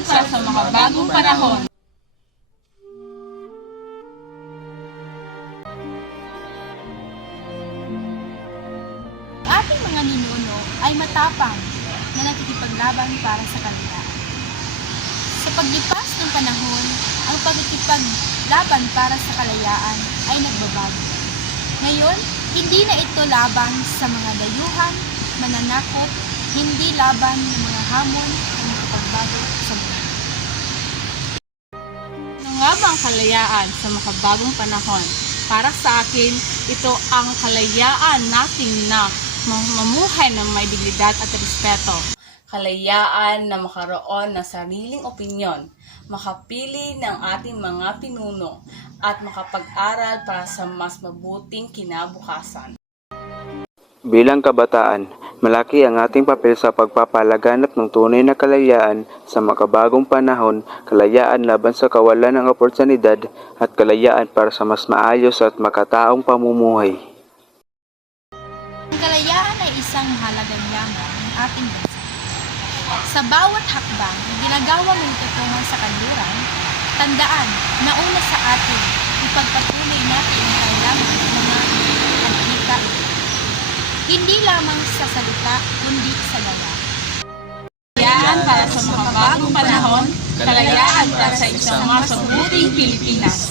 kalayaan para sa mga bagong panahon. Ating mga ninuno ay matapang na nakikipaglaban para sa kalayaan. Sa paglipas ng panahon, ang pagkikipaglaban para sa kalayaan ay nagbabago. Ngayon, hindi na ito laban sa mga dayuhan, mananakot, hindi laban ng mga hamon o makapagbago sa mundo. Ano nga ba ang kalayaan sa makabagong panahon? Para sa akin, ito ang kalayaan natin na mamuhay ng may dignidad at respeto. Kalayaan na makaroon ng sariling opinyon, makapili ng ating mga pinuno, at makapag-aral para sa mas mabuting kinabukasan. Bilang kabataan, malaki ang ating papel sa pagpapalaganap ng tunay na kalayaan sa makabagong panahon, kalayaan laban sa kawalan ng oportunidad at kalayaan para sa mas maayos at makataong pamumuhay. Ang kalayaan ay isang mahalagang yaman ng ating bansa. Sa bawat hakbang na ginagawa mong tutungan sa kanluran, tandaan na una sa atin, ipagpatuloy natin ang kailangan ng mga adhika. Hindi lamang sa salita, kundi sa gawa. Kalayaan para sa makabagong panahon, kalayaan para sa isang mas mabuting Pilipinas.